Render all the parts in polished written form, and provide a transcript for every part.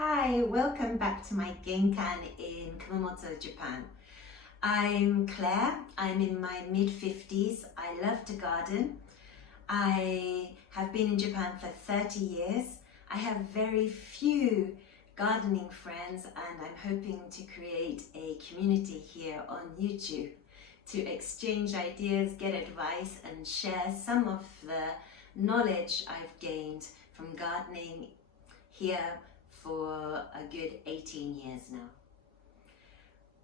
Hi, welcome back to my Genkan in Kumamoto, Japan. I'm Claire, I'm in my mid-50s, I love to garden. I have been in Japan for 30 years. I have very few gardening friends and I'm hoping to create a community here on YouTube to exchange ideas, get advice and share some of the knowledge I've gained from gardening here for a good 18 years now.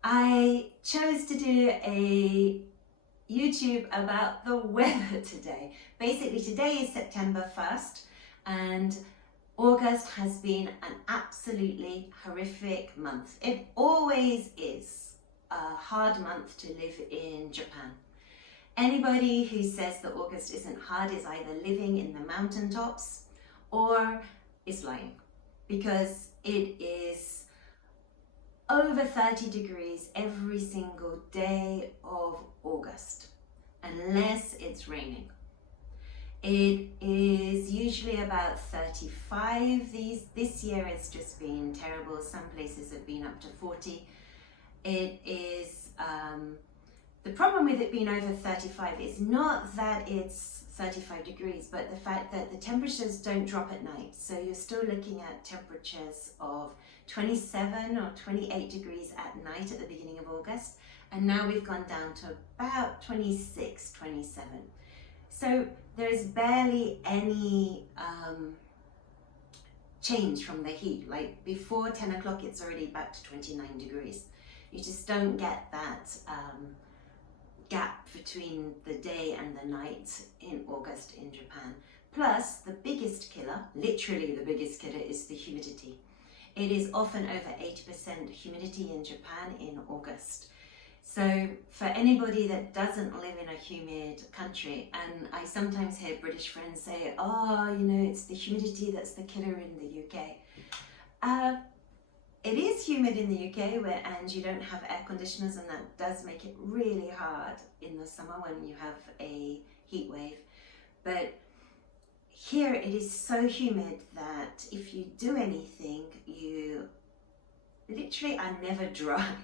I chose to do a YouTube about the weather today. Basically today is September 1st and August has been an absolutely horrific month. It always is a hard month to live in Japan. Anybody who says that August isn't hard is either living in the mountaintops or is lying, because it is over 30 degrees every single day of August, unless it's raining. It is usually about 35. This year it's just been terrible. Some places have been up to 40. It is, the problem with it being over 35 is not that it's 35 degrees, but the fact that the temperatures don't drop at night. So you're still looking at temperatures of 27 or 28 degrees at night at the beginning of August. And now we've gone down to about 26, 27. So there's barely any change from the heat. Like before 10 o'clock, it's already back to 29 degrees. You just don't get that gap between the day and the night in August in Japan. Plus, the biggest killer, literally the biggest killer, is the humidity. It is often over 80% humidity in Japan in August. So for anybody that doesn't live in a humid country, and I sometimes hear British friends say, oh, you know, it's the humidity that's the killer in the UK. It is humid in the UK and you don't have air conditioners, and that does make it really hard in the summer when you have a heat wave. But here it is so humid that if you do anything, you literally are never dry.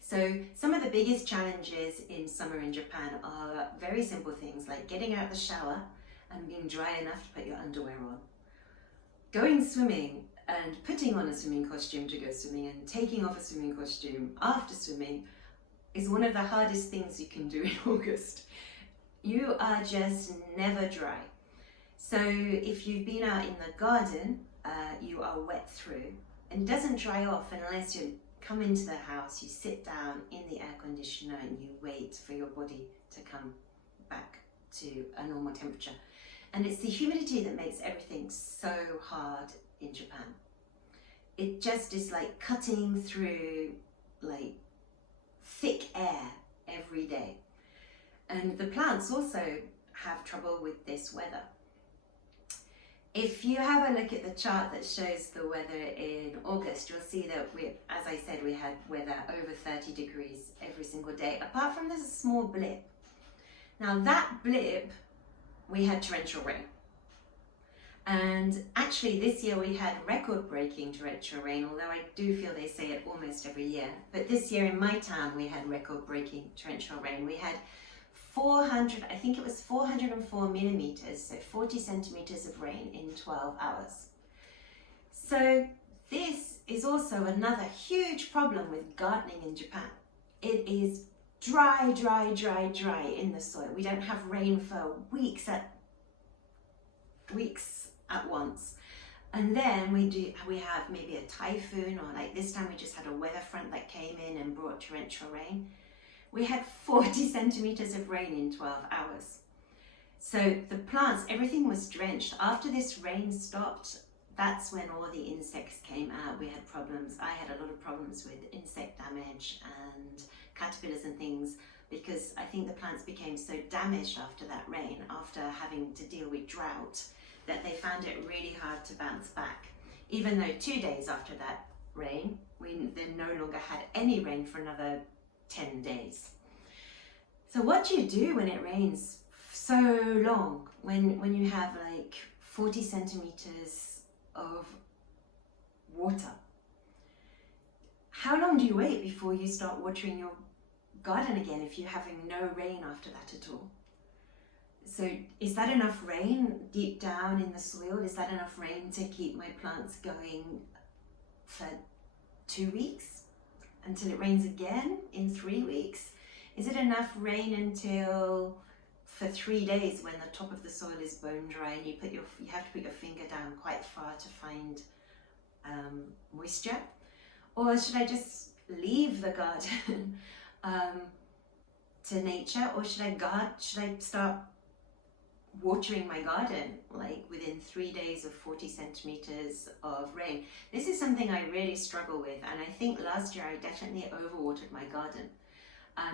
So some of the biggest challenges in summer in Japan are very simple things like getting out of the shower and being dry enough to put your underwear on. Going swimming and putting on a swimming costume to go swimming and taking off a swimming costume after swimming is one of the hardest things you can do in August. You are just never dry. So if you've been out in the garden, you are wet through, and it doesn't dry off unless you come into the house, you sit down in the air conditioner and you wait for your body to come back to a normal temperature. And it's the humidity that makes everything so hard in Japan. It just is like cutting through like thick air every day. And the plants also have trouble with this weather. If you have a look at the chart that shows the weather in August, you'll see that as I said, we had weather over 30 degrees every single day, apart from there's a small blip. Now that blip, we had torrential rain. And actually this year we had record-breaking torrential rain, although I do feel they say it almost every year. But this year in my town we had record-breaking torrential rain. We had 404 millimeters, so 40 centimeters of rain in 12 hours. So this is also another huge problem with gardening in Japan. It is dry, dry, dry, dry in the soil. We don't have rain for weeks at once. And then we have maybe a typhoon, or like this time we just had a weather front that came in and brought torrential rain. We had 40 centimeters of rain in 12 hours. So the plants, everything was drenched. After this rain stopped, that's when all the insects came out. We had problems. I had a lot of problems with insect damage and caterpillars and things, because I think the plants became so damaged after that rain, after having to deal with drought, that they found it really hard to bounce back. Even though 2 days after that rain, we then no longer had any rain for another 10 days. So what do you do when it rains so long, when you have like 40 centimeters of water water. How long do you wait before you start watering your garden again if you're having no rain after that at all? So is that enough rain deep down in the soil? Is that enough rain to keep my plants going for 2 weeks until it rains again in 3 weeks? Is it enough rain until for 3 days when the top of the soil is bone dry and you have to put your finger down quite far to find moisture? Or should I just leave the garden to nature, or should I start watering my garden like within 3 days of 40 centimeters of rain? This is something I really struggle with, and I think last year I definitely overwatered my garden.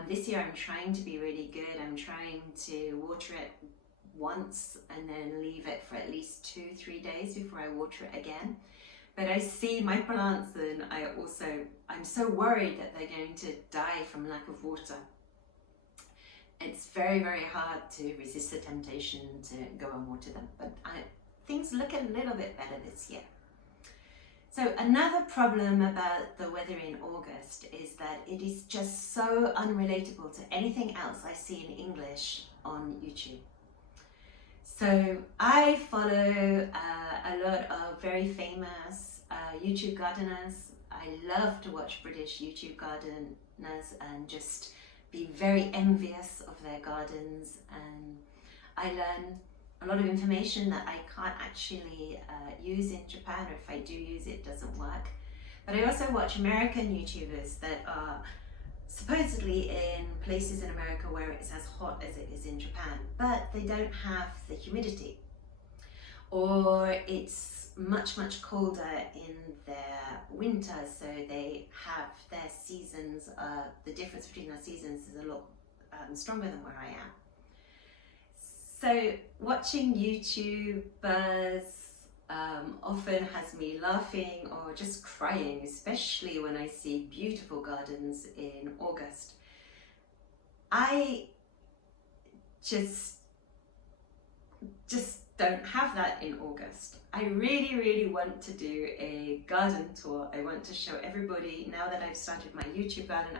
This year I'm trying to be really good. I'm trying to water it once and then leave it for at least 2-3 days before I water it again. But I see my plants, and I'm so worried that they're going to die from lack of water. It's very, very hard to resist the temptation to go and water them, but things look a little bit better this year. So another problem about the weather in August is that it is just so unrelatable to anything else I see in English on YouTube. So I follow a lot of very famous YouTube gardeners. I love to watch British YouTube gardeners and just be very envious of their gardens, and I learn a lot of information that I can't actually use in Japan, or if I do use it, it doesn't work. But I also watch American YouTubers that are supposedly in places in America where it's as hot as it is in Japan, but they don't have the humidity, or it's much, much colder in their winter, so they have their seasons, the difference between their seasons is a lot stronger than where I am. So watching YouTubers often has me laughing or just crying, especially when I see beautiful gardens in August. I just don't have that in August. I really, really want to do a garden tour. I want to show everybody, now that I've started my YouTube garden,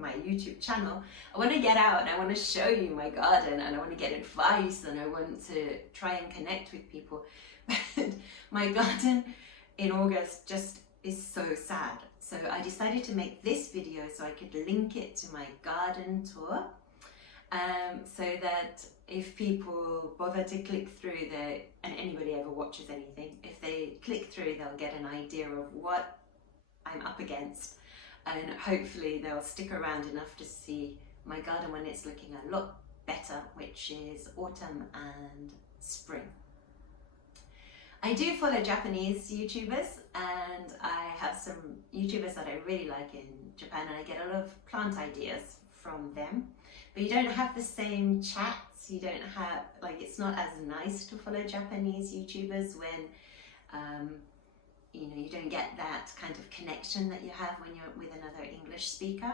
my YouTube channel, I want to get out and I want to show you my garden, and I want to get advice, and I want to try and connect with people. But my garden in August just is so sad. So I decided to make this video so I could link it to my garden tour, so that if people bother to click through and anybody ever watches anything, if they click through, they'll get an idea of what I'm up against, and hopefully they'll stick around enough to see my garden when it's looking a lot better, which is autumn and spring. I do follow Japanese YouTubers, and I have some YouTubers that I really like in Japan, and I get a lot of plant ideas from them. But you don't have the same chats, you don't have, like, it's not as nice to follow Japanese YouTubers when you know, you don't get that kind of connection that you have when you're with another English speaker.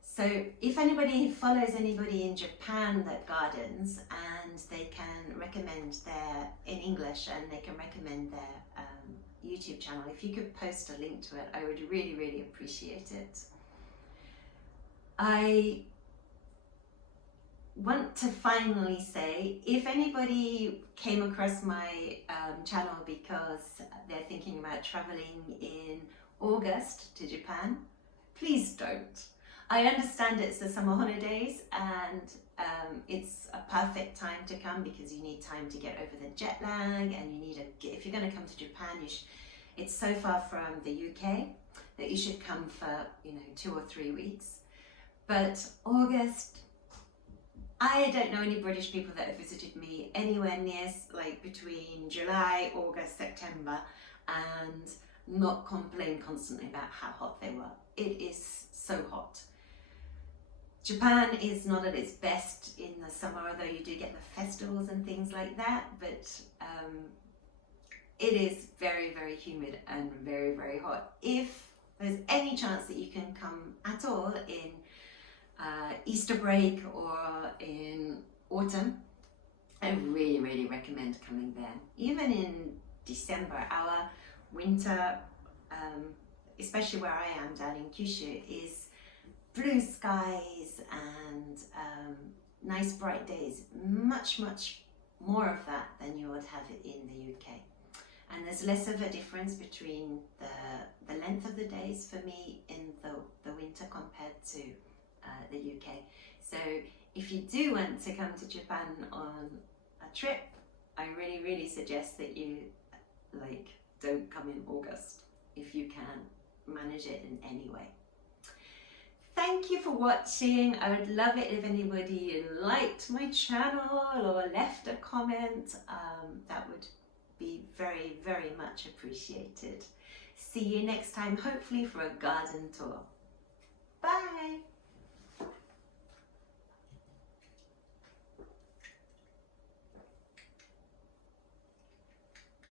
So if anybody follows anybody in Japan that gardens, and they can recommend in English, and they can recommend their YouTube channel, if you could post a link to it, I would really, really appreciate it. I want to finally say, if anybody came across my channel because they're thinking about traveling in August to Japan, please don't. I understand it's the summer holidays, and it's a perfect time to come because you need time to get over the jet lag, and if you're going to come to Japan, it's so far from the UK that you should come for 2 or 3 weeks. But August, I don't know any British people that have visited me anywhere near, like, between July, August, September, and not complain constantly about how hot they were. It is so hot. Japan is not at its best in the summer, although you do get the festivals and things like that, but it is very, very humid and very, very hot. If there's any chance that you can come at all in Easter break or in autumn, I really, really recommend coming then. Even in December, our winter, especially where I am down in Kyushu, is blue skies and nice bright days. Much more of that than you would have in the UK. And there's less of a difference between the length of the days for me in the winter compared to the UK. So if you do want to come to Japan on a trip, I really suggest that you don't come in August if you can manage it in any way. Thank you for watching. I would love it if anybody liked my channel or left a comment. That would be very much appreciated. See you next time, hopefully for a garden tour. Bye!